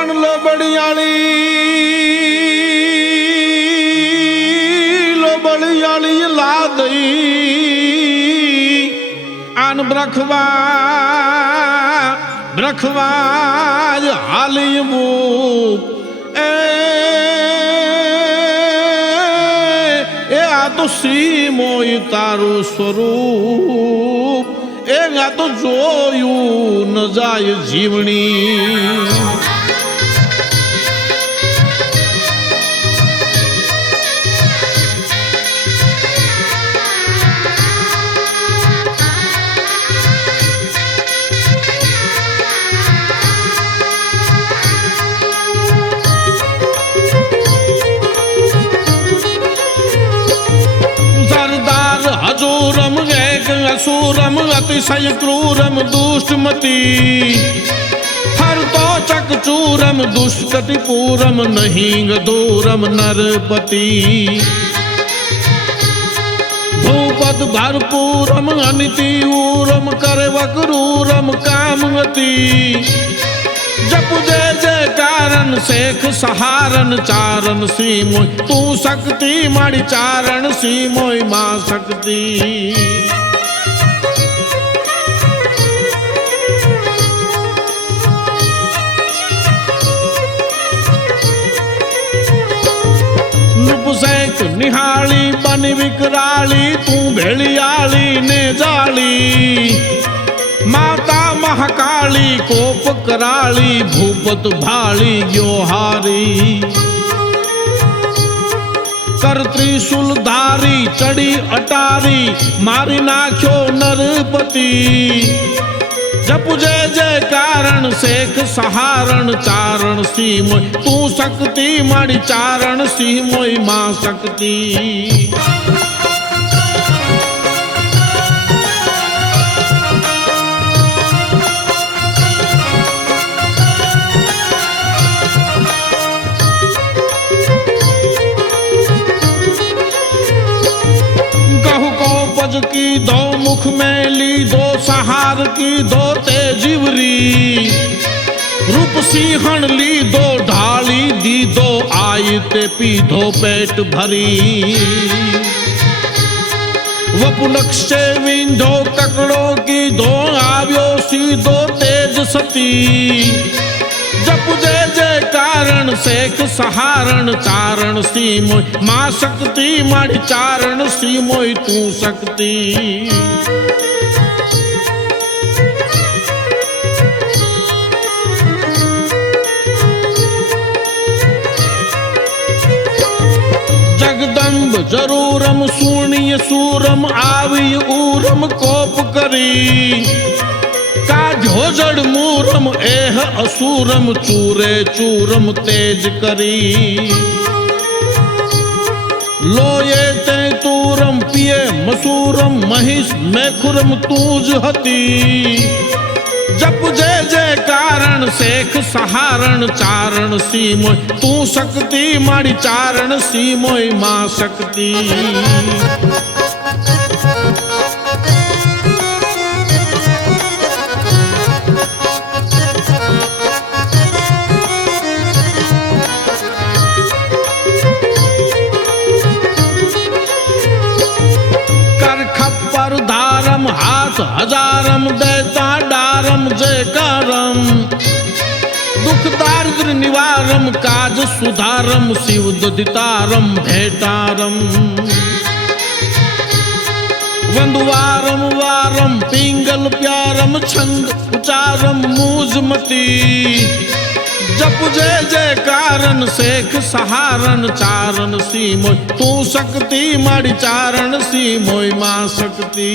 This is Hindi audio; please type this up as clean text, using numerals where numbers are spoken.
પણ લોબડિયાળી લાદઈ આન બ્રખવા હાલી બૂપ એ આ તો શ્રી મોય તારું સ્વરૂપ એ આ તો જોયું ન જાય જીવણી असुरम अतिशय क्रूरम दुष्टमती हरतो चकचूरम दुष्कति पूरम नहीं दूरम नरपति भूपद भरपूरम अनिति ऊरम करे वक्रूरम कामगति जप जय जय कारण शेख सहारन चारण सी मोय तू शक्ति माड़ी चारण सी मोय मां शक्ति नुपसैक निहाली बन विकराली तू भेड़ियाली ने जाली माता महाकाली कोप कराली भूपत भाली योहारी कर त्रिशूलधारी चढ़ी अटारी मारी नाख्यो नरपति जप जय जय कारण शेख सहारण चारण सी मोय तू शक्ति माड़ी चारण सी मोय मां शक्ति की दो मुख में ली दो सहार की दो तेजिवरी रूप सिंहण ली दो ढाली दी दो आई ते पी दो पेट भरी वपुनक्षे विंधो तकड़ो की दो आव्यो सी दो तेज सती जप जय जय कारण शेख सहारण चारण सी मोय मां शक्ति माड़ी चारण सी मोय तू शक्ति जगदम्ब जरूरम सुनिय सूरम आवी ऊरम कोप करी काझोजड़ मूरम एह असुरम चूरे चूरम तेज करी लोये ते तूरम पिए मसूरम महिष मैखुरम तूज हती जप जय जय कारण शेख सहारण चारण सी मोय तू शक्ति माड़ी चारण सी मोय मां शक्ति हाथ हजारम देता डारम जयकारम दुख दारिद्र निवारम काज सुधारम शिव ददितारम भेटारम वंदवारम वारम पिंगल प्यारम छंद उचारम मूजमती जप जय जय कारण शेख सहारण चारण सी मोय तू शक्ति माड़ी चारण सी मोय मां शक्ति